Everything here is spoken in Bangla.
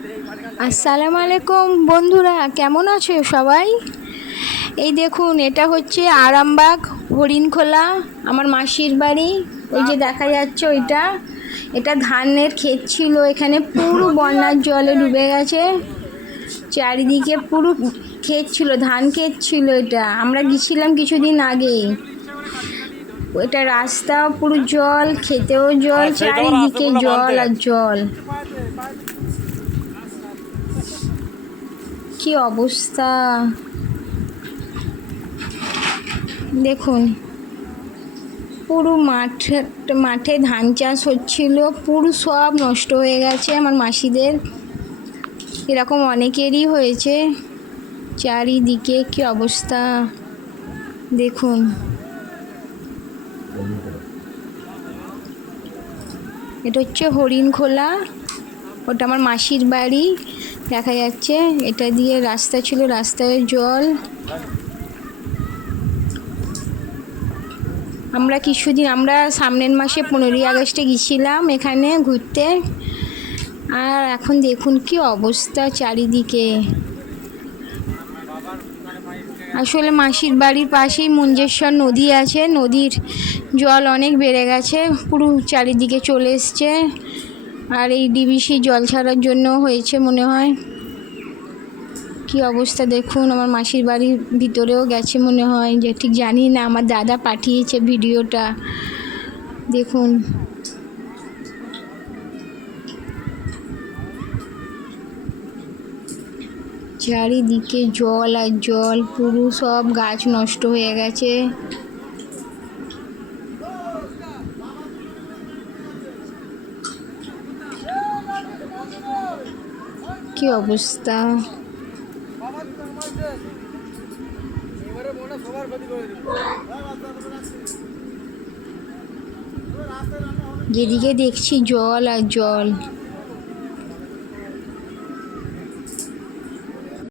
আসসালামু আলাইকুম বন্ধুরা, কেমন আছো সবাই? এই দেখুন, এটা হচ্ছে আরামবাগ হরিণখোলা, আমার মাসির বাড়ি। ওই যে দেখা যাচ্ছে ওইটা, এটা ধানের ক্ষেত ছিল। এখানে পুরো বন্যার জলে ডুবে গেছে। চারিদিকে পুরো ক্ষেত ছিল, ধান ক্ষেত ছিল। এটা আমরা গেছিলাম কিছুদিন আগেই। ওইটা রাস্তা পুরো জল, খেতেও জল, চারিদিকে জল আর জল। কি অবস্থা দেখুন, পুরো মাঠে ধান চাষ হচ্ছিল, পুরো সব নষ্ট হয়ে গেছে। আমার মাসিদের এরকম অনেকেরই হয়েছে। চারিদিকে কি অবস্থা দেখুন। এটা হচ্ছে হরিণখোলা, ওটা আমার মাসির বাড়ি দেখা যাচ্ছে। এটা দিয়ে রাস্তা ছিল, রাস্তায় জল। আমরা সামনের মাসে 15ই আগস্টে গেছিলাম এখানে ঘুরতে। আর এখন দেখুন কি অবস্থা চারিদিকে। আসলে মাসির বাড়ির পাশেই মঞ্জেশ্বর নদী আছে, নদীর জল অনেক বেড়ে গেছে, পুরো চারিদিকে চলে এসছে। আর এই ডিবিসি জল ছাড়ার জন্য হয়েছে মনে হয়। কি অবস্থা দেখুন, আমার মাসির বাড়ির ভিতরেও গেছে মনে হয়, যে ঠিক জানি না। আমার দাদা পাঠিয়েছে ভিডিওটা, দেখুন। চারিদিকে জল আর জল, পুরো সব গাছ নষ্ট হয়ে গেছে। কি অবস্থা, যেদিকে দেখছি জল আর জল।